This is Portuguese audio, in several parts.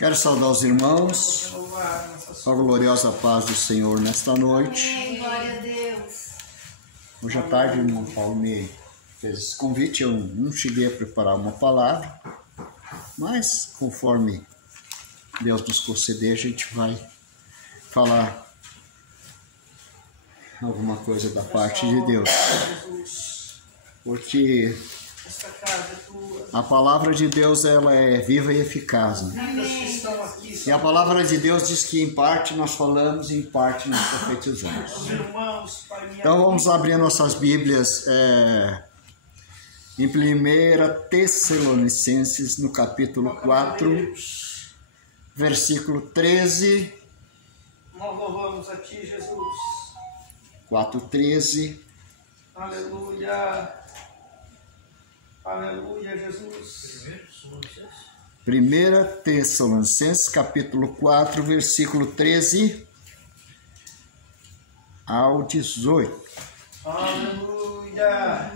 Quero saudar os irmãos com a gloriosa paz do Senhor nesta noite. Amém, glória a Deus. Hoje à tarde o irmão Paulo me fez esse convite, eu não cheguei a preparar uma palavra, mas conforme Deus nos conceder, a gente vai falar alguma coisa da parte de Deus. Porque a palavra de Deus, ela é viva e eficaz, né? E a palavra de Deus diz que em parte nós falamos e em parte nós profetizamos. Então vamos abrir nossas Bíblias em 1 Tessalonicenses, no capítulo 4, versículo 13. Nós louvamos a Ti, Jesus. 4:13. Aleluia. Aleluia, Jesus. 1 Tessalonicenses, capítulo 4, versículo 13 ao 18. Aleluia.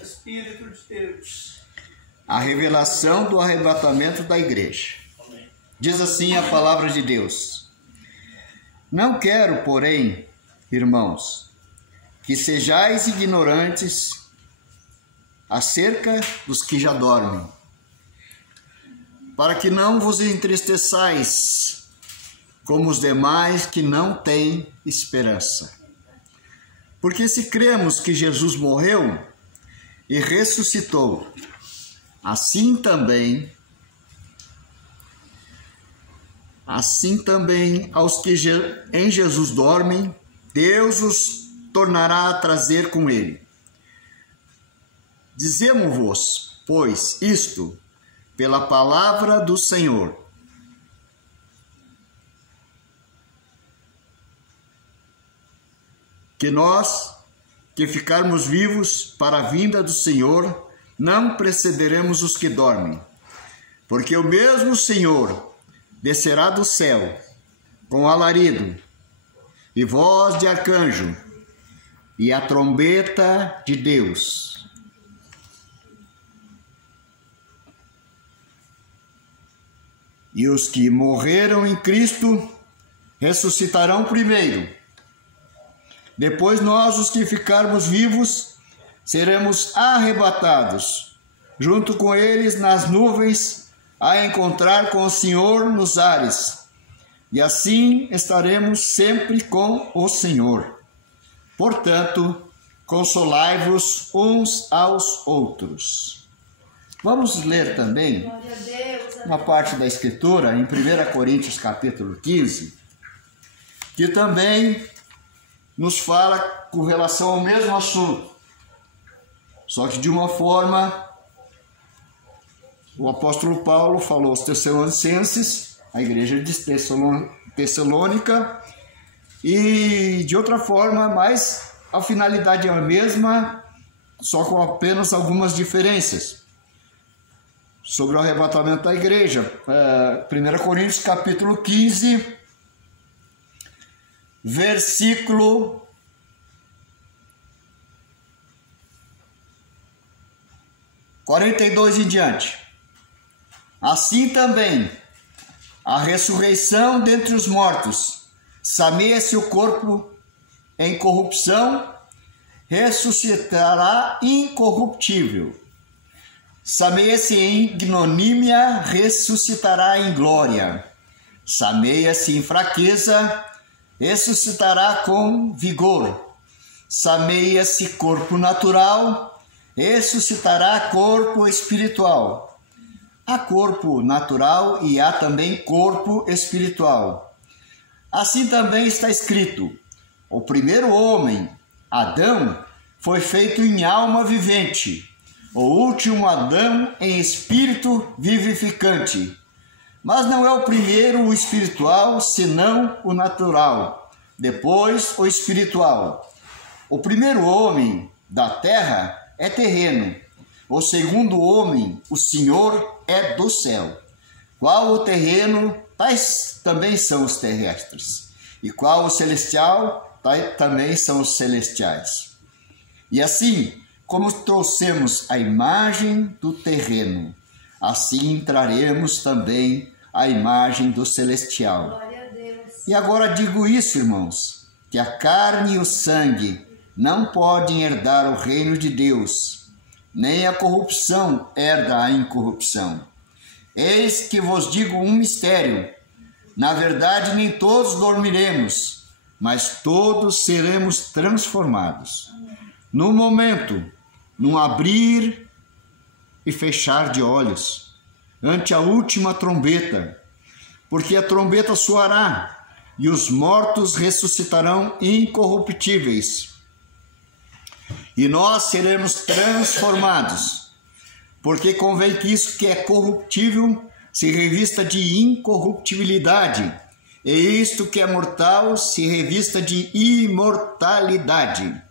Espírito de Deus. A revelação do arrebatamento da igreja. Diz assim a palavra de Deus: Não quero, porém, irmãos, que sejais ignorantes acerca dos que já dormem, para que não vos entristeçais como os demais que não têm esperança. Porque se cremos que Jesus morreu e ressuscitou, assim também aos que em Jesus dormem, Deus os tornará a trazer com ele. Dizemos-vos, pois, isto, pela palavra do Senhor, que nós, que ficarmos vivos para a vinda do Senhor, não precederemos os que dormem, porque o mesmo Senhor descerá do céu com alarido e voz de arcanjo e a trombeta de Deus. E os que morreram em Cristo ressuscitarão primeiro. Depois nós, os que ficarmos vivos, seremos arrebatados, junto com eles nas nuvens, a encontrar com o Senhor nos ares. E assim estaremos sempre com o Senhor. Portanto, consolai-vos uns aos outros. Vamos ler também uma parte da Escritura, em 1 Coríntios capítulo 15, que também nos fala com relação ao mesmo assunto, só que de uma forma, o apóstolo Paulo falou aos Tessalonicenses, a igreja de Tessalônica, e de outra forma, mas a finalidade é a mesma, só com apenas algumas diferenças. Sobre o arrebatamento da igreja, 1 Coríntios capítulo 15, versículo 42 em diante. Assim também, a ressurreição dentre os mortos, sameia-se o corpo em corrupção, ressuscitará incorruptível. Sameia-se em ignomínia, ressuscitará em glória. Sameia-se em fraqueza, ressuscitará com vigor. Sameia-se corpo natural, ressuscitará corpo espiritual. Há corpo natural e há também corpo espiritual. Assim também está escrito: o primeiro homem, Adão, foi feito em alma vivente, o último Adão em espírito vivificante. Mas não é o primeiro o espiritual, senão o natural, depois o espiritual. O primeiro homem da terra é terreno, o segundo homem, o Senhor, é do céu. Qual o terreno, tais também são os terrestres, e qual o celestial, tais também são os celestiais. E assim, como trouxemos a imagem do terreno, assim entraremos também à imagem do celestial. Glória a Deus. E agora digo isso, irmãos, que a carne e o sangue não podem herdar o reino de Deus, nem a corrupção herda a incorrupção. Eis que vos digo um mistério. Na verdade, nem todos dormiremos, mas todos seremos transformados. No momento, num abrir e fechar de olhos, ante a última trombeta, porque a trombeta soará e os mortos ressuscitarão incorruptíveis. E nós seremos transformados, porque convém que isso que é corruptível se revista de incorruptibilidade, e isto que é mortal se revista de imortalidade.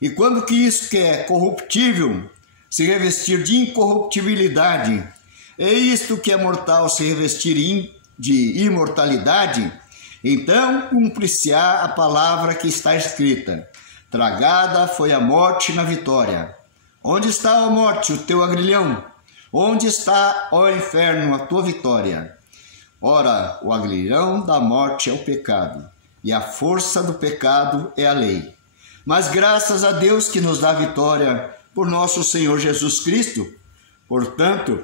E quando que isso que é corruptível se revestir de incorruptibilidade, e isto que é mortal se revestir de imortalidade, então cumprir-se-á a palavra que está escrita: tragada foi a morte na vitória. Onde está, ó morte, o teu agrilhão? Onde está, ó inferno, a tua vitória? Ora, o agrilhão da morte é o pecado, e a força do pecado é a lei. Mas graças a Deus que nos dá vitória por nosso Senhor Jesus Cristo. Portanto,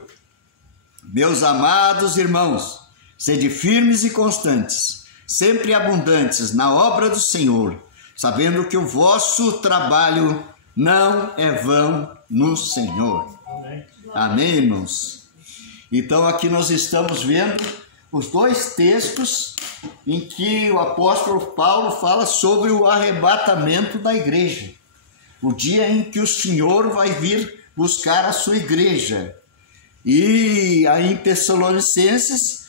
meus amados irmãos, sede firmes e constantes, sempre abundantes na obra do Senhor, sabendo que o vosso trabalho não é vão no Senhor. Amém, irmãos? Então aqui nós estamos vendo os dois textos em que o apóstolo Paulo fala sobre o arrebatamento da igreja. O dia em que o Senhor vai vir buscar a sua igreja. E aí em Tessalonicenses,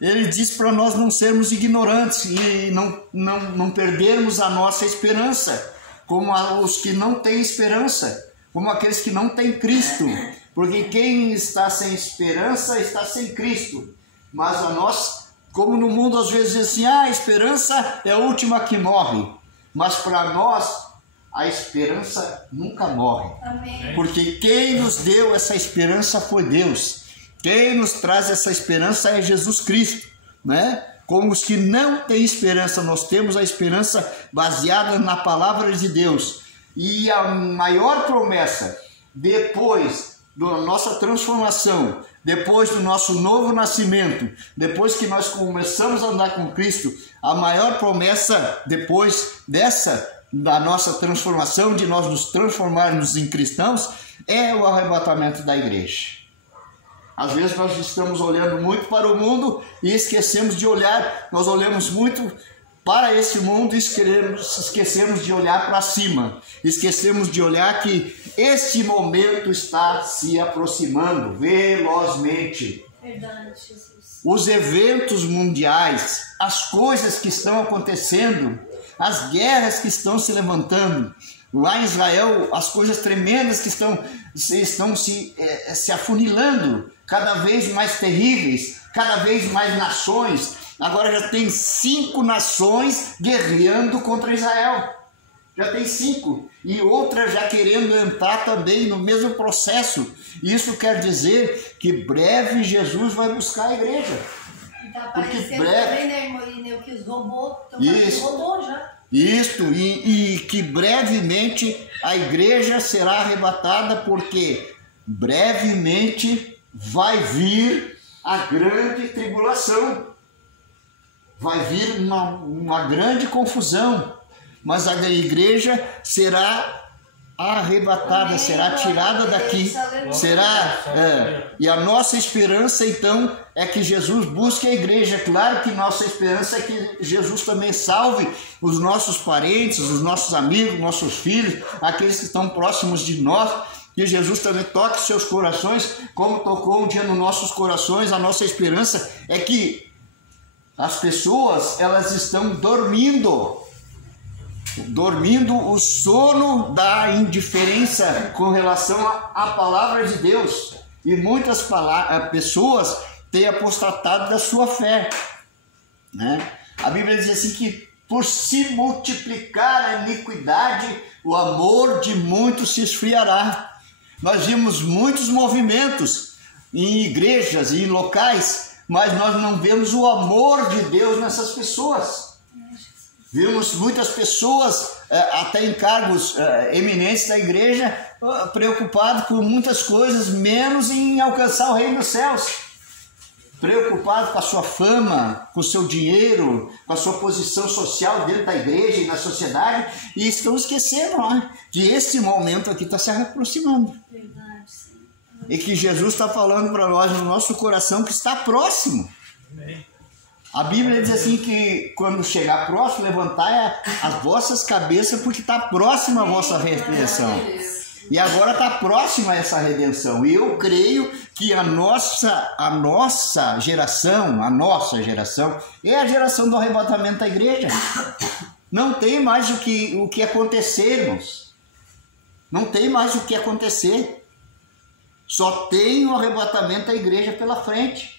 ele diz para nós não sermos ignorantes e não perdermos a nossa esperança, como os que não têm esperança, como aqueles que não têm Cristo. Porque quem está sem esperança está sem Cristo. Mas a nós, como no mundo às vezes diz assim, a esperança é a última que morre. Mas para nós, a esperança nunca morre. Amém. Porque quem nos deu essa esperança foi Deus. Quem nos traz essa esperança é Jesus Cristo, né? Como os que não têm esperança, nós temos a esperança baseada na palavra de Deus. E a maior promessa, depois da nossa transformação, depois do nosso novo nascimento, depois que nós começamos a andar com Cristo, a maior promessa depois da nossa transformação, de nós nos transformarmos em cristãos, é o arrebatamento da igreja. Às vezes nós estamos olhando muito para o mundo e esquecemos de olhar, nós olhamos muito para esse mundo e esquecemos de olhar para cima. Esquecemos de olhar que este momento está se aproximando velozmente. Verdade, Jesus. Os eventos mundiais, as coisas que estão acontecendo, as guerras que estão se levantando. Lá em Israel, as coisas tremendas que estão se afunilando, cada vez mais terríveis, cada vez mais nações. Agora já tem 5 nações guerreando contra Israel. Já tem 5. E outras já querendo entrar também no mesmo processo. Isso quer dizer que breve Jesus vai buscar a igreja. Está aparecendo também, né, irmão, que os robôs estão fazendo robô já. Isto, e que brevemente a igreja será arrebatada, porque brevemente vai vir a grande tribulação. Vai vir uma grande confusão, mas a igreja será arrebatada, amém, será tirada daqui, e a nossa esperança então é que Jesus busque a igreja. Claro que nossa esperança é que Jesus também salve os nossos parentes, os nossos amigos, nossos filhos, aqueles que estão próximos de nós, que Jesus também toque seus corações, como tocou um dia nos nossos corações. A nossa esperança é que as pessoas, elas estão dormindo o sono da indiferença com relação à palavra de Deus. E muitas pessoas têm apostatado da sua fé, né? A Bíblia diz assim que por se multiplicar a iniquidade, o amor de muitos se esfriará. Nós vimos muitos movimentos em igrejas e em locais, mas nós não vemos o amor de Deus nessas pessoas. Vimos muitas pessoas, até em cargos eminentes da igreja, preocupados com muitas coisas, menos em alcançar o reino dos céus. Preocupados com a sua fama, com o seu dinheiro, com a sua posição social dentro da igreja e na sociedade, e estão esquecendo que esse momento aqui está se aproximando. Verdade, sim. E que Jesus está falando para nós no nosso coração que está próximo. Amém. A Bíblia diz assim que quando chegar próximo, levantai as vossas cabeças, porque está próxima a vossa redenção. E agora está próxima essa redenção. E eu creio que a nossa geração é a geração do arrebatamento da igreja. Não tem mais o que acontecer, irmãos. Não tem mais o que acontecer. Só tem o arrebatamento da igreja pela frente.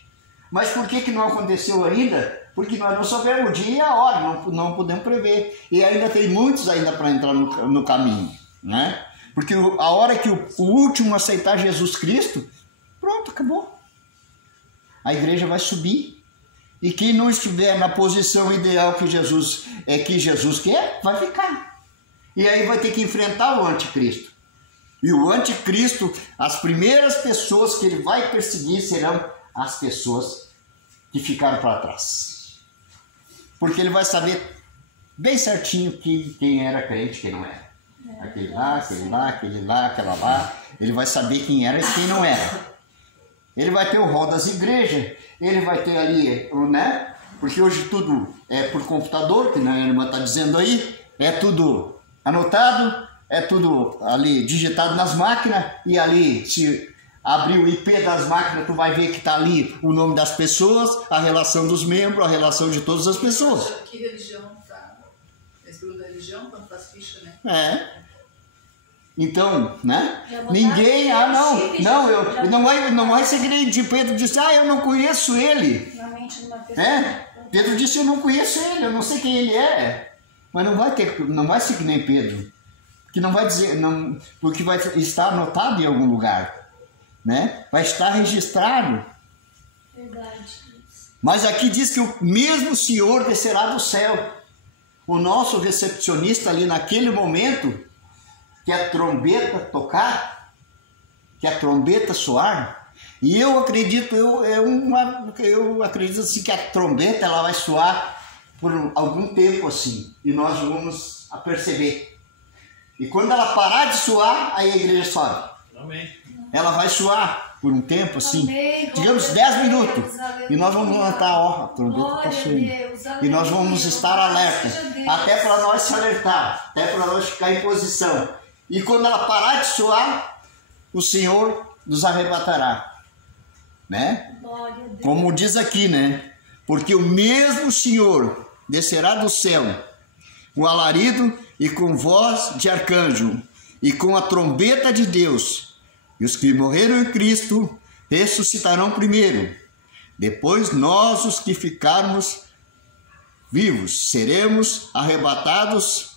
Mas por que não aconteceu ainda? Porque nós não sabemos o dia e a hora, não podemos prever. E ainda tem muitos ainda para entrar no caminho, né? Porque a hora que o último aceitar Jesus Cristo, pronto, acabou. A igreja vai subir. E quem não estiver na posição ideal que Jesus quer, vai ficar. E aí vai ter que enfrentar o anticristo. E o anticristo, as primeiras pessoas que ele vai perseguir serão as pessoas que ficaram para trás. Porque ele vai saber bem certinho quem era crente e quem não era. Aquele lá, aquela lá. Ele vai saber quem era e quem não era. Ele vai ter o rol das igrejas. Ele vai ter ali, né? Porque hoje tudo é por computador, que a irmã está dizendo aí. É tudo anotado, é tudo ali digitado nas máquinas. E ali, se abrir o IP das máquinas, tu vai ver que está ali o nome das pessoas, a relação dos membros, a relação de todas as pessoas. Que religião tá? É segunda religião, quando faz ficha, né? É. Então, né? Ninguém, não vai ser grande. Pedro disse, eu não conheço ele. Pedro disse, eu não conheço ele, eu não sei quem ele é. Mas não vai ser que nem Pedro. Que não vai dizer, não, porque vai estar anotado em algum lugar. Né? Vai estar registrado. Verdade. Mas aqui diz que o mesmo Senhor descerá do céu. O nosso recepcionista ali naquele momento, que a trombeta tocar, que a trombeta soar, e eu acredito, eu acredito assim que a trombeta ela vai soar por algum tempo assim, e nós vamos a perceber. E quando ela parar de soar, aí a igreja sobe. Amém. Ela vai soar por um tempo assim, Amém, digamos 10 minutos, e nós vamos levantar, a trombeta está soando, e nós vamos estar alertas, até para nós se alertar, até para nós ficar em posição, e quando ela parar de soar, o Senhor nos arrebatará, né? Como diz aqui, né? Porque o mesmo Senhor descerá do céu, com alarido e com voz de arcanjo, e com a trombeta de Deus. E os que morreram em Cristo ressuscitarão primeiro. Depois nós, os que ficarmos vivos, seremos arrebatados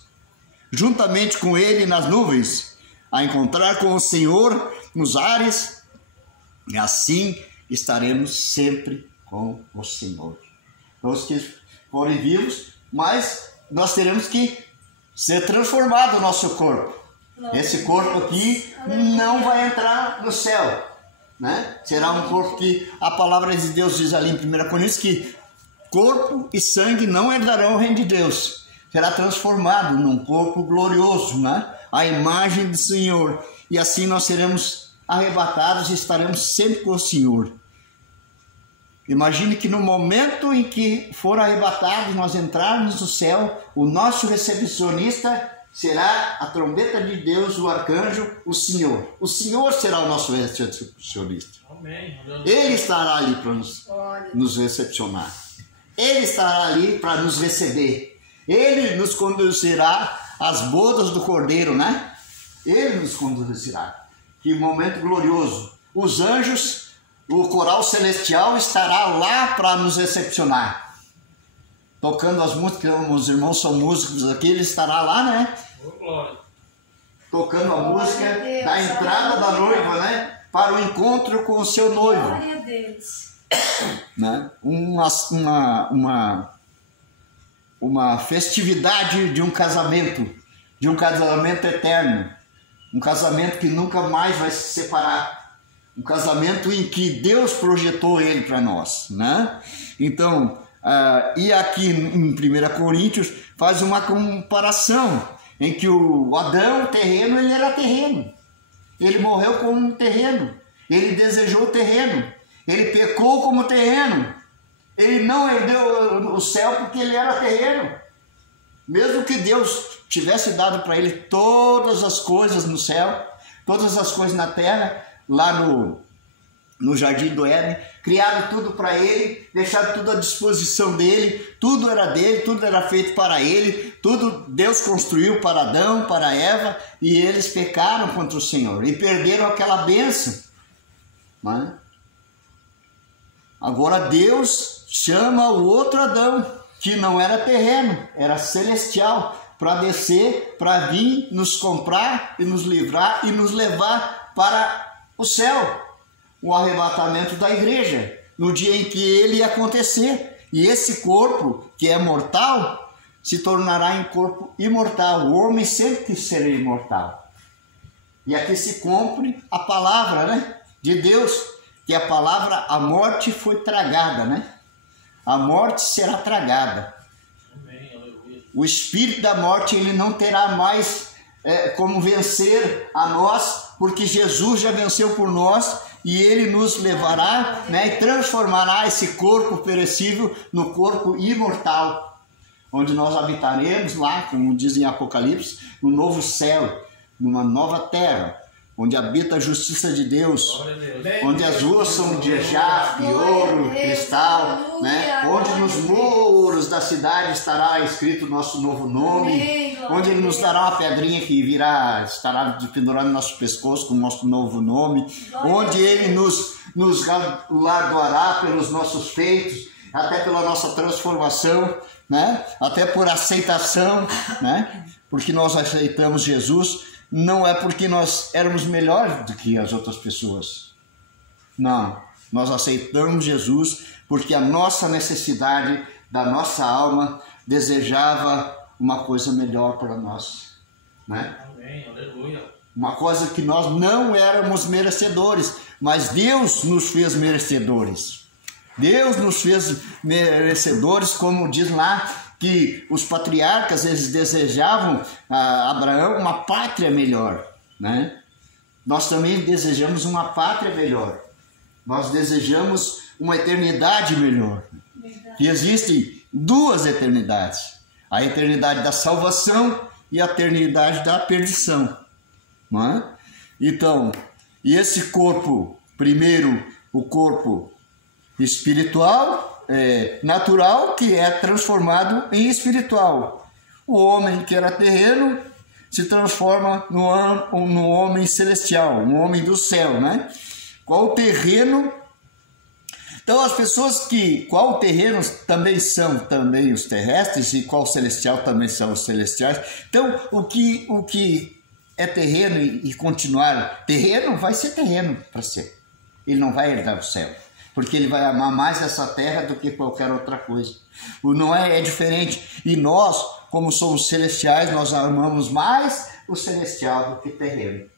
juntamente com ele nas nuvens, a encontrar com o Senhor nos ares, e assim estaremos sempre com o Senhor. Então, os que forem vivos, mas nós teremos que ser transformado o nosso corpo. Esse corpo aqui não vai entrar no céu, né? Será um corpo que a palavra de Deus diz ali em 1 Coríntios que corpo e sangue não herdarão o reino de Deus. Será transformado num corpo glorioso, né? A imagem do Senhor. E assim nós seremos arrebatados e estaremos sempre com o Senhor. Imagine que no momento em que for arrebatados, nós entrarmos no céu, o nosso recepcionista será a trombeta de Deus, o arcanjo, o Senhor. O Senhor será o nosso recepcionista. Amém. Ele estará ali para nos recepcionar. Ele estará ali para nos receber. Ele nos conduzirá às bodas do Cordeiro, né? Ele nos conduzirá. Que momento glorioso. Os anjos, o coral celestial estará lá para nos recepcionar. Tocando as músicas, os irmãos são músicos aqui, ele estará lá, né? Tocando a música da entrada da noiva, né? para o encontro com o seu noivo. Glória a Deus. Né? Uma festividade de um casamento eterno, um casamento que nunca mais vai se separar, um casamento em que Deus projetou ele para nós, né? Então, e aqui em 1 Coríntios faz uma comparação em que o Adão terreno, ele era terreno, ele morreu como um terreno, ele desejou o terreno, ele pecou como terreno, ele não herdou o céu porque ele era terreno. Mesmo que Deus tivesse dado para ele todas as coisas no céu, todas as coisas na terra, lá no Jardim do Éden, criado tudo para ele, deixado tudo à disposição dele, tudo era dele, tudo era feito para ele, tudo Deus construiu para Adão, para Eva, e eles pecaram contra o Senhor e perderam aquela bênção. Né? Agora Deus chama o outro Adão, que não era terreno, era celestial, para descer, para vir nos comprar e nos livrar e nos levar para o céu, o arrebatamento da igreja, no dia em que ele ia acontecer. E esse corpo, que é mortal, se tornará em corpo imortal. O homem sempre quis ser imortal. E aqui se cumpre a palavra, né, de Deus, que a palavra, a morte foi tragada, né? A morte será tragada. O espírito da morte, ele não terá mais como vencer a nós, porque Jesus já venceu por nós e ele nos levará, né, e transformará esse corpo perecível no corpo imortal, onde nós habitaremos lá, como diz em Apocalipse, no novo céu, numa nova terra, onde habita a justiça de Deus, onde as ruas são de jaspe, ouro, cristal, né? Onde nos muros da cidade estará escrito o nosso novo nome, onde Ele nos dará uma pedrinha que estará pendurada no nosso pescoço com o nosso novo nome, onde Ele nos galardoará pelos nossos feitos, até pela nossa transformação, né? Até por aceitação, né? Porque nós aceitamos Jesus. Não é porque nós éramos melhores do que as outras pessoas. Não, nós aceitamos Jesus porque a nossa necessidade da nossa alma desejava uma coisa melhor para nós, né? Amém, aleluia. Uma coisa que nós não éramos merecedores, mas Deus nos fez merecedores. Deus nos fez merecedores, como diz lá, que os patriarcas, eles desejavam a Abraão uma pátria melhor, né? Nós também desejamos uma pátria melhor. Nós desejamos uma eternidade melhor. Que existem duas eternidades. A eternidade da salvação e a eternidade da perdição, não é? Então, e esse corpo, primeiro o corpo espiritual, natural, que é transformado em espiritual. O homem que era terreno se transforma no homem celestial, no homem do céu, né? Qual o terreno? Então as pessoas qual terreno também são também os terrestres e qual celestial também são os celestiais. Então o que é terreno e continuar terreno vai ser terreno para ser. Ele não vai herdar o céu, porque ele vai amar mais essa terra do que qualquer outra coisa. O Noé é diferente. E nós, como somos celestiais, nós amamos mais o celestial do que terreno.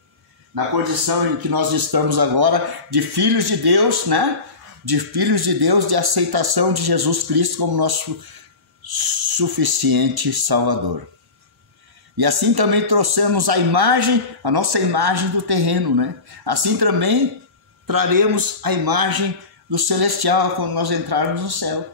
Na condição em que nós estamos agora de filhos de Deus, né? De filhos de Deus, de aceitação de Jesus Cristo como nosso suficiente Salvador. E assim também trouxemos a nossa imagem do terreno, né? Assim também traremos a imagem do celestial quando nós entrarmos no céu.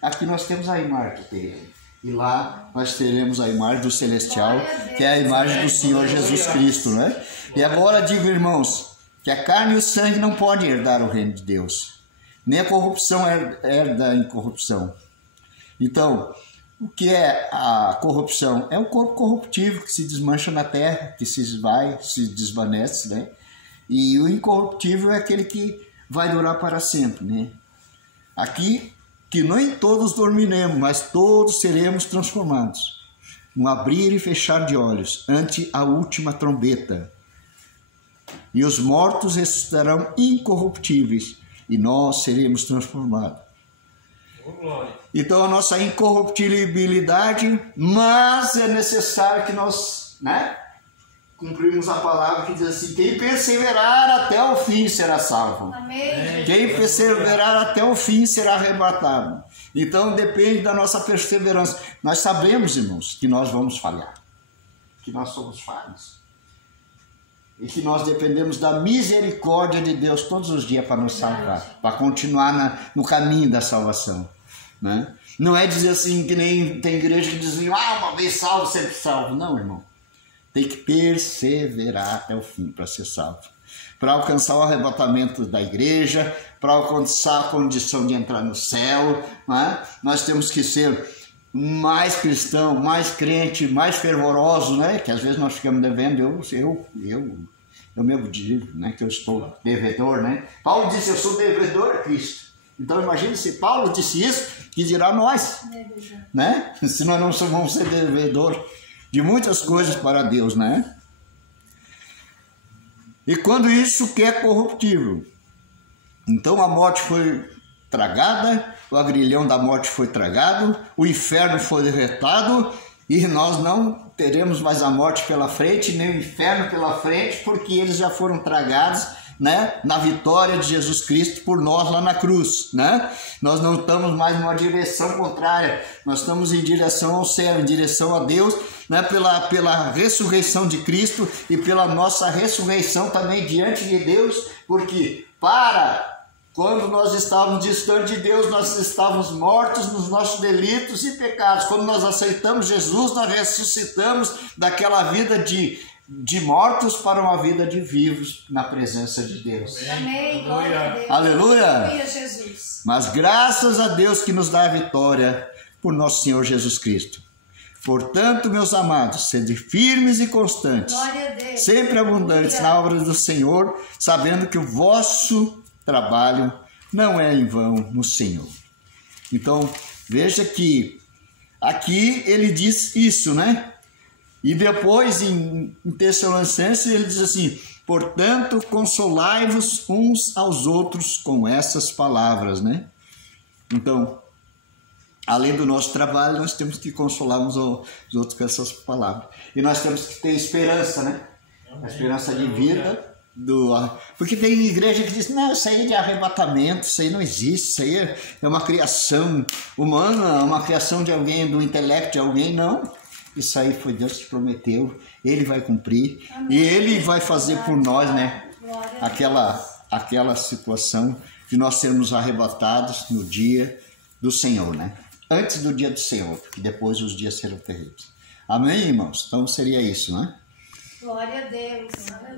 Aqui nós temos a imagem do terreno. E lá nós teremos a imagem do celestial, que é a imagem do Senhor Jesus Cristo, né? E agora digo, irmãos, que a carne e o sangue não podem herdar o reino de Deus. Nem a corrupção herda a incorrupção. Então, o que é a corrupção? É o corpo corruptível que se desmancha na terra, que se desvanece, né? E o incorruptível é aquele que vai durar para sempre, né? Aqui, que nem todos dormiremos, mas todos seremos transformados. No abrir e fechar de olhos, ante a última trombeta. e os mortos ressuscitarão incorruptíveis, e nós seremos transformados. Então a nossa incorruptibilidade, mas é necessário que nós, cumprimos a palavra que diz assim: quem perseverar até o fim será salvo. Amém. Quem perseverar até o fim será arrebatado. Então depende da nossa perseverança. Nós sabemos, irmãos, que nós vamos falhar, que nós somos falhos, e que nós dependemos da misericórdia de Deus todos os dias para nos salvar, para continuar no caminho da salvação, né? Não é dizer assim que nem tem igreja que diz: uma vez salvo, sempre salvo. Não, irmão. Tem que perseverar até o fim para ser salvo, para alcançar o arrebatamento da igreja, para alcançar a condição de entrar no céu, né? Nós temos que ser mais cristão, mais crente, mais fervoroso, né? Que às vezes nós ficamos devendo. Eu mesmo digo, né, que eu estou devedor, né? Paulo disse: eu sou devedor a Cristo. Então imagine se Paulo disse isso, que dirá nós, né? Se nós não vamos ser devedor de muitas coisas para Deus, né? E quando isso que é corruptível, então a morte foi tragada, o agrilhão da morte foi tragado, o inferno foi derretado, e nós não teremos mais a morte pela frente, nem o inferno pela frente, porque eles já foram tragados, né, na vitória de Jesus Cristo por nós lá na cruz, né? Nós não estamos mais numa direção contrária, nós estamos em direção ao céu, em direção a Deus, né, pela ressurreição de Cristo e pela nossa ressurreição também diante de Deus, porque quando nós estávamos distantes de Deus, nós estávamos mortos nos nossos delitos e pecados. Quando nós aceitamos Jesus, nós ressuscitamos daquela vida de mortos para uma vida de vivos na presença de Deus. Amém. Glória a Deus. Aleluia. Aleluia, Jesus. Mas graças a Deus que nos dá a vitória por nosso Senhor Jesus Cristo. Portanto, meus amados, sede firmes e constantes, Glória a Deus. sempre abundantes na obra do Senhor, sabendo que o vosso trabalho não é em vão no Senhor. Então, veja que aqui ele diz isso, né? E depois em Tessalonicenses ele diz assim: portanto, consolai-vos uns aos outros com essas palavras, né? Então, além do nosso trabalho, nós temos que consolar uns aos outros com essas palavras. E nós temos que ter esperança, né? A esperança de vida. Porque tem igreja que diz: não, isso aí é de arrebatamento, isso aí não existe, isso aí é uma criação humana, uma criação de alguém, do intelecto de alguém. Não, isso aí foi Deus que prometeu, Ele vai cumprir. Amém. E Ele vai fazer por nós, né, aquela situação de nós sermos arrebatados no dia do Senhor, né? Antes do dia do Senhor, e depois os dias serão terríveis. Amém, irmãos? Então seria isso, né? Glória a Deus. Aleluia.